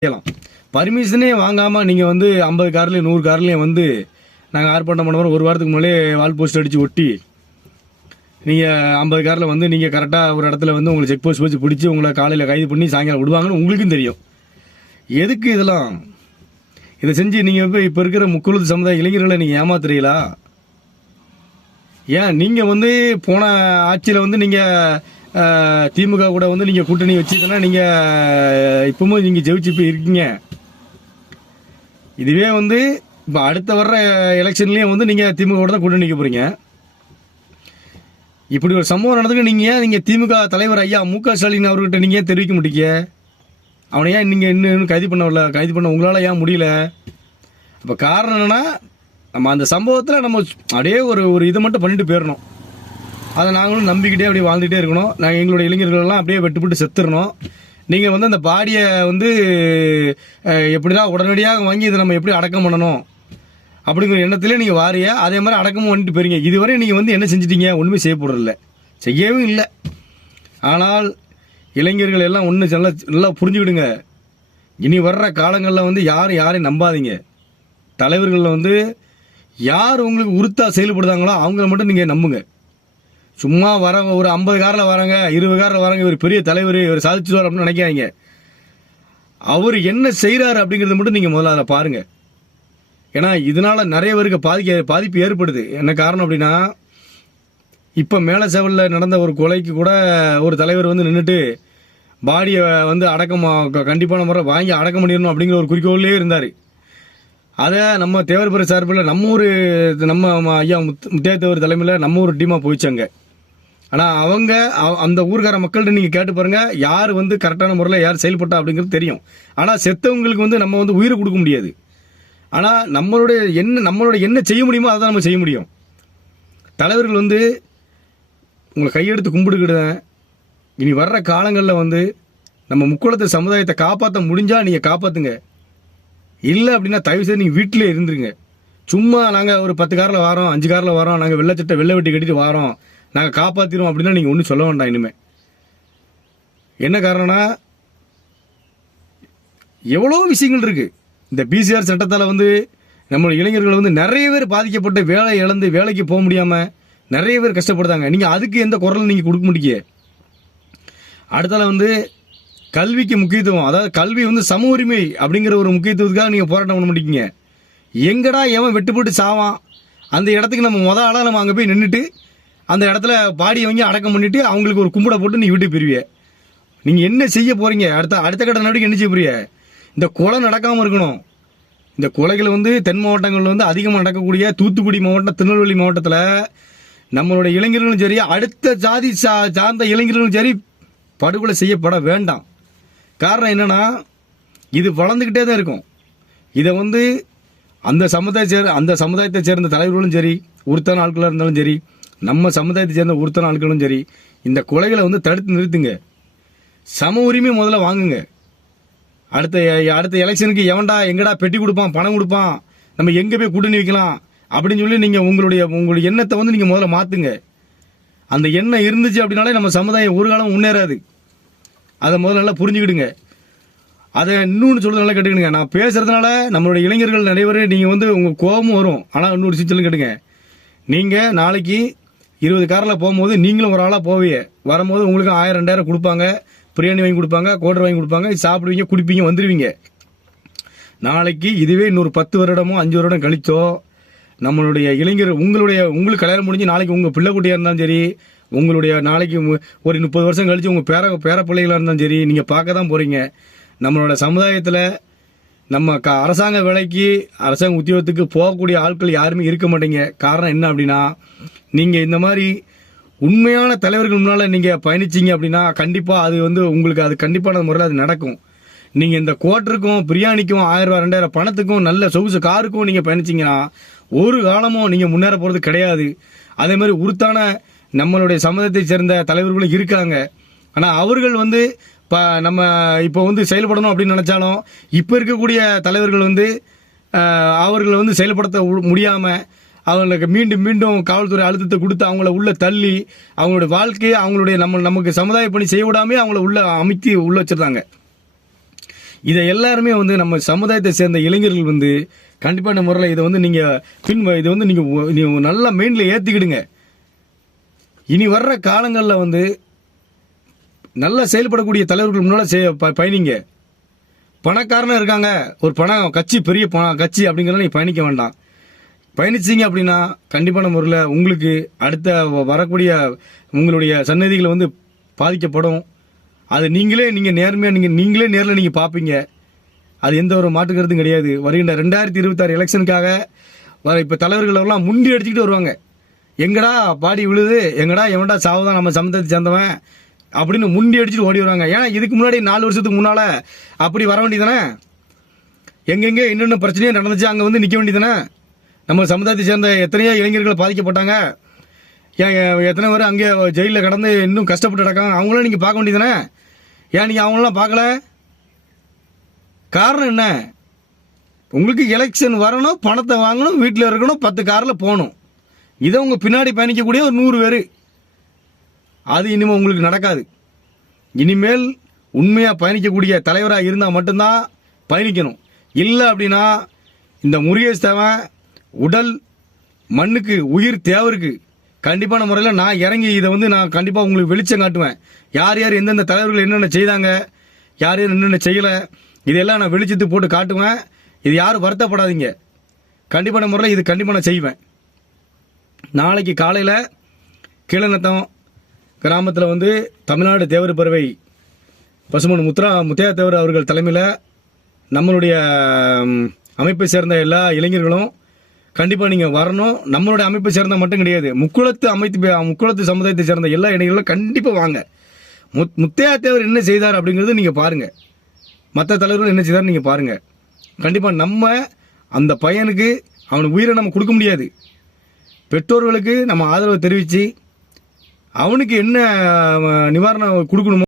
செய்யலாம். பர்மிஷனே வாங்காமல் நீங்கள் வந்து 50 கார்லேயும் 100 கார்லேயும் வந்து நாங்கள் ஆர்ப்பாட்டம் பண்ண ஒரு வாரத்துக்கு முன்னாலே வால் போஸ்ட் அடித்து ஒட்டி நீங்கள் 50 காரில் வந்து நீங்கள் கரெக்டாக ஒரு இடத்துல வந்து உங்களை செக் போஸ்ட் வச்சு பிடிச்சி உங்களை காலையில் கைது பண்ணி சாயங்காலம் விடுவாங்கன்னு உங்களுக்கும் தெரியும். எதுக்கு இதெல்லாம்? இதை செஞ்சு நீங்கள் இப்போ இருக்கிற முக்குழுத்து சமுதாய இளைஞர்களை நீங்கள் ஏமாத்துறீங்களா? ஏன் நீங்கள் வந்து போன ஆட்சியில் வந்து நீங்கள் திமுக கூட வந்து நீங்கள் கூட்டணி வச்சுக்கன்னா நீங்கள் இப்பவும் நீங்கள் ஜெயிச்சு இப்போ இருக்கீங்க. இதுவே வந்து இப்போ அடுத்த வர்ற எலெக்ஷன்லேயும் வந்து நீங்கள் திமுக கூட தான் கூட்டணி நிற்க போகிறீங்க. இப்படி ஒரு சம்பவம் நடந்துக்கு நீங்கள் திமுக தலைவர் ஐயா மு.க. ஸ்டாலின் அவர்கிட்ட நீங்கள் ஏன் தெரிவிக்க மாட்டீங்க? அவனை ஏன் நீங்கள் இன்னும் கைது பண்ண உங்களால் ஏன் முடியல? அப்போ காரணம் என்னன்னா, நம்ம அந்த சம்பவத்தில் நம்ம அப்படியே ஒரு இதை மட்டும் பண்ணிட்டு போயிடணும். அதை நாங்களும் நம்பிக்கிட்டே அப்படியே வாழ்ந்துகிட்டே இருக்கணும். நாங்கள் எங்களுடைய இளைஞர்களெல்லாம் அப்படியே வெட்டுப்பட்டு செத்துடணும். நீங்கள் வந்து அந்த பாடியை வந்து எப்படிதான் உடனடியாக வாங்கி இதை நம்ம எப்படி அடக்கம் பண்ணணும் அப்படிங்கிற எண்ணத்திலே நீங்கள் வாரிய அதே மாதிரி அடக்கமும் பண்ணிட்டு போயிருங்க. இதுவரை நீங்கள் வந்து என்ன செஞ்சிட்டீங்க? ஒன்றுமே செய்ய போடுறதில்ல, செய்யவும் இல்லை. ஆனால் இளைஞர்கள் எல்லாம் ஒன்று நல்லா புரிஞ்சுக்கிடுங்க. இனி வர்ற காலங்களில் வந்து யாரையும் நம்பாதீங்க. தலைவர்களில் வந்து யார் உங்களுக்கு உறுத்தா செயல்படுதாங்களோ அவங்கள மட்டும் நீங்கள் நம்புங்க. சும்மா வர ஒரு 50 காரில் வராங்க, 20 காரில் வராங்க, இவர் பெரிய தலைவர், இவர் சாதிச்சுவார் அப்படின்னு நினைக்காதீங்க. அவர் என்ன செய்கிறாரு அப்படிங்கிறத மட்டும் நீங்கள் முதல்ல அதை பாருங்கள். ஏன்னா இதனால நிறைய பேருக்கு பாதிப்பு ஏற்படுது. என்ன காரணம் அப்படின்னா, இப்போ மேலே செவலில் நடந்த ஒரு கொலைக்கு கூட ஒரு தலைவர் வந்து நின்றுட்டு பாடியை வந்து கண்டிப்பான முறை வாங்கி அடக்கம் பண்ணிடணும் அப்படிங்கிற ஒரு குறிக்கோள்லேயே இருந்தார். அதை நம்ம தேவர்புர சார்பில் நம்ம ஐயா முத்தையத்தேவர் தலைமையில் நம்ம ஒரு டீமாக போயிச்சாங்க. ஆனால் அந்த ஊர்கார மக்கள்கிட்ட நீங்கள் கேட்டு பாருங்கள், யார் வந்து கரெக்டான முறையில் யார் செயல்பட்டா அப்படிங்கிறது தெரியும். ஆனால் செத்தவங்களுக்கு வந்து நம்ம வந்து உயிரை கொடுக்க முடியாது. ஆனால் நம்மளோட என்ன செய்ய முடியுமோ அதை தான் நம்ம செய்ய முடியும். தலைவர்கள் வந்து உங்களை கையெடுத்து கும்பிடுக்கிடுதேன். இனி வர்ற காலங்களில் வந்து நம்ம முக்குளத்து சமுதாயத்தை காப்பாற்ற முடிஞ்சால் நீங்கள் காப்பாற்றுங்க. இல்லை அப்படின்னா தயவுசெய்து நீங்கள் வீட்டிலே இருந்துருங்க. சும்மா நாங்கள் ஒரு 10 காரில் வரோம், 5 காரில் வரோம், நாங்கள் வெள்ளை வெட்டி கட்டிட்டு வரோம், நாங்கள் காப்பாற்றிடுவோம் அப்படின்னா நீங்கள் ஒன்றும் சொல்ல வேண்டாம். இனிமேல் என்ன காரணம்னா, எவ்வளோ விஷயங்கள் இருக்குது. இந்த பிசிஆர் சட்டத்தால் வந்து நம்மளோட இளைஞர்கள் வந்து நிறைய பேர் பாதிக்கப்பட்டு வேலை இழந்து வேலைக்கு போக முடியாமல் நிறைய பேர் கஷ்டப்படுதாங்க. நீங்கள் அதுக்கு எந்த குரலும் நீங்கள் கொடுக்க மாட்டீங்க. அடுத்தால வந்து கல்விக்கு முக்கியத்துவம், அதாவது கல்வி வந்து சம உரிமை அப்படிங்கிற ஒரு முக்கியத்துவத்துக்காக நீங்கள் போராட்டம் பண்ண மாட்டீங்க. எங்கடா எவன் வெட்டுப்பட்டு சாவான் அந்த இடத்துக்கு நம்ம ஆளாக நம்ம அங்கே போய் நின்றுட்டு அந்த இடத்துல பாடியை வாங்கி அடக்கம் பண்ணிட்டு அவங்களுக்கு ஒரு கும்பிட போட்டு நீ வீட்டுக்கு போயிருவிய. நீங்கள் என்ன செய்ய போகிறீங்க? அடுத்த கட்ட நடவடிக்கை என்ன செய்ய போறீங்க? இந்த கொலை நடக்காமல் இருக்கணும். இந்த கொலைகள் வந்து தென் மாவட்டங்களில் வந்து அதிகமாக நடக்கக்கூடிய தூத்துக்குடி மாவட்டம், திருநெல்வேலி மாவட்டத்தில் நம்மளுடைய இளைஞர்களும் சரி, அடுத்த ஜாதி சார்ந்த இளைஞர்களும் சரி படுகொலை செய்யப்பட வேண்டாம். காரணம் என்னன்னா, இது வளர்ந்துக்கிட்டே தான் இருக்கும். இதை வந்து அந்த சமுதாயத்தை சேர்ந்த தலைவர்களும் சரி, உறுத்தான ஆட்களாக இருந்தாலும் சரி, நம்ம சமுதாயத்தை சேர்ந்த உறுத்தான ஆட்களும் சரி, இந்த கொலைகளை வந்து தடுத்து நிறுத்துங்க. சம உரிமை முதல்ல வாங்குங்க. அடுத்த எலெக்ஷனுக்கு எங்கடா பெட்டி கொடுப்பான், பணம் கொடுப்பான், நம்ம எங்கே போய் கூட்டணி வைக்கலாம் அப்படின்னு சொல்லி நீங்கள் உங்களுடைய எண்ணத்தை வந்து நீங்கள் முதல்ல மாற்றுங்க. அந்த எண்ணம் இருந்துச்சு அப்படின்னாலே நம்ம சமுதாயம் ஒரு காலம் முன்னேறாது. அதை முதல்ல நல்லா புரிஞ்சுக்கிடுங்க. அதை இன்னொன்று சொல்றது நல்லா கேட்டுக்கிடுங்க. நான் பேசுறதுனால நம்மளுடைய இளைஞர்கள் நிறைய பேர் நீங்கள் வந்து உங்கள் கோபமும் வரும். ஆனால் இன்னொரு சிச்சலும் கேட்டுங்க. நீங்கள் நாளைக்கு 20 காரில் போகும்போது நீங்களும் ஒரு ஆளாக போவீங்க. வரும்போது உங்களுக்கு 1000 2000 கொடுப்பாங்க, பிரியாணி வாங்கி கொடுப்பாங்க, கோட்டர் வாங்கி கொடுப்பாங்க, சாப்பிடுவீங்க, குடிப்பீங்க, வந்துடுவீங்க. நாளைக்கு இதுவே இன்னொரு 10 வருடமோ 5 வருடம் கழிச்சோ நம்மளுடைய இளைஞர் உங்களுக்கு கல்யாணம் முடிஞ்சு நாளைக்கு உங்கள் பிள்ளை குட்டியாக இருந்தாலும் சரி, உங்களுடைய நாளைக்கு ஒரு 30 வருஷம் கழிச்சு உங்கள் பேர பிள்ளைகளாக இருந்தாலும் சரி, நீங்கள் பார்க்க தான் போகிறீங்க. நம்மளோட சமுதாயத்தில் நம்ம அரசாங்க வேலைக்கு அரசாங்க உத்தியோகத்துக்கு போகக்கூடிய ஆட்கள் யாருமே இருக்க மாட்டீங்க. காரணம் என்ன அப்படின்னா, நீங்கள் இந்த மாதிரி உண்மையான தலைவர்கள் முன்னால் நீங்கள் பயணிச்சிங்க அப்படின்னா கண்டிப்பாக அது வந்து உங்களுக்கு அது கண்டிப்பான முறையில் அது நடக்கும். நீங்கள் இந்த கோட்டருக்கும் பிரியாணிக்கும் 1000 2000 பணத்துக்கும் நல்ல சொகுசு காருக்கும் நீங்கள் பயணிச்சிங்கன்னா ஒரு காலமும் நீங்கள் முன்னேற போகிறது கிடையாது. அதே மாதிரி உறுத்தான நம்மளுடைய சமுதாயத்தை சேர்ந்த தலைவர்களும் இருக்காங்க. ஆனால் அவர்கள் வந்து நம்ம இப்போ வந்து செயல்படணும் அப்படின்னு நினச்சாலும் இப்போ இருக்கக்கூடிய தலைவர்கள் வந்து அவர்கள் வந்து செயல்படுத்த முடியாமல் அவங்களுக்கு மீண்டும் மீண்டும் காவல்துறை அழுத்தத்தை கொடுத்து அவங்கள உள்ள தள்ளி அவங்களுடைய வாழ்க்கையை அவங்களுடைய நமக்கு சமுதாய பணி செய்ய விடாமே அவங்கள உள்ள அமைத்தி உள்ள வச்சிருந்தாங்க. இதை எல்லாருமே வந்து நம்ம சமுதாயத்தை சேர்ந்த இளைஞர்கள் வந்து கண்டிப்பான முறையில் இதை வந்து நீங்கள் இதை வந்து நீங்கள் நல்லா மெயினில் ஏற்றிக்கிடுங்க. இனி வர்ற காலங்களில் வந்து நல்லா செயல்படக்கூடிய தலைவர்கள் முன்னால் பயணிங்க. பணக்காரனாக இருக்காங்க, ஒரு கட்சி பெரிய கட்சி அப்படிங்கிறத நீங்கள் பயணிக்க வேண்டாம். பயணிச்சிங்க அப்படின்னா கண்டிப்பான முறையில் உங்களுக்கு அடுத்த வரக்கூடிய உங்களுடைய சன்னதிகளை வந்து பாதிக்கப்படும். அது நீங்கள் நேரில் நீங்கள் பார்ப்பீங்க. அது எந்த ஒரு மாற்று கருத்தும் கிடையாது. வருகின்ற 2026 எலெக்ஷனுக்காக இப்போ தலைவர்கள் எல்லாம் முண்டி அடிச்சுக்கிட்டு வருவாங்க. எங்கடா பாடி விழுது, எவன்டா சாவுதான் நம்ம சமுதாயத்தை சேர்ந்தவன் அப்படின்னு முண்டி அடிச்சுட்டு ஓடி வருவாங்க. ஏன்னா இதுக்கு முன்னாடி 4 வருஷத்துக்கு முன்னால அப்படி வர வேண்டியதானே. எங்கெங்க என்னென்ன பிரச்சனையோ நடந்துச்சு அங்கே வந்து நிற்க வேண்டியதானே. நம்ம சமுதாயத்தை சேர்ந்த எத்தனையோ இளைஞர்கள் பாதிக்கப்பட்டாங்க. எத்தனை பேர் அங்கே ஜெயிலில் கடந்து இன்னும் கஷ்டப்பட்டு கிடக்காங்க. அவங்களாம் நீங்கள் பார்க்க வேண்டியதானே. ஏன் நீங்கள் அவங்களாம் பார்க்கல? காரணம் என்ன? உங்களுக்கு எலெக்ஷன் வரணும், பணத்தை வாங்கணும், வீட்டில் இருக்கணும், 10 காரில் போகணும். இதை உங்கள் பின்னாடி பயணிக்கக்கூடிய ஒரு 100 பேர். அது இனிமேல் உங்களுக்கு நடக்காது. இனிமேல் உண்மையாக பயணிக்கக்கூடிய தலைவராக இருந்தால் மட்டும்தான் பயணிக்கணும். இல்லை அப்படின்னா இந்த முருகேஷ் தேவன் உடல் மண்ணுக்கு உயிர் தேவருக்கு கண்டிப்பான முறையில் நான் இறங்கி இதை வந்து நான் கண்டிப்பாக உங்களுக்கு வெளிச்சம் காட்டுவேன். யார் யார் எந்தெந்த தலைவர்கள் என்னென்ன செய்தாங்க, யார் யார் என்னென்ன செய்யலை, இதெல்லாம் நான் வெளிச்சத்து போட்டு காட்டுவேன். இது யாரும் வருத்தப்படாதீங்க. கண்டிப்பான முறையில் இது கண்டிப்பாக நான் செய்வேன். நாளைக்கு காலையில் கீழநத்தம் கிராமத்தில் வந்து தமிழ்நாடு தேவர் பறவை பசுமன் முத்தையா தேவர் அவர்கள் தலைமையில் நம்மளுடைய அமைப்பை சேர்ந்த எல்லா இளைஞர்களும் கண்டிப்பாக நீங்கள் வரணும். நம்மளுடைய அமைப்பை சேர்ந்த மட்டும் கிடையாது, முக்குளத்து சமுதாயத்தை சேர்ந்த எல்லா இளைஞர்களும் கண்டிப்பாக வாங்க. முத்தையா தேவர் என்ன செய்தார் அப்படிங்கிறது நீங்கள் பாருங்கள். மற்ற தலைவர்கள் என்ன செய்தார் நீங்கள் பாருங்கள். கண்டிப்பாக நம்ம அந்த பையனுக்கு அவனுக்கு உயிரை நம்ம கொடுக்க முடியாது. பெற்றோர்களுக்கு நம்ம ஆதரவை தெரிவித்து அவனுக்கு என்ன நிவாரணம் கொடுக்கணுமோ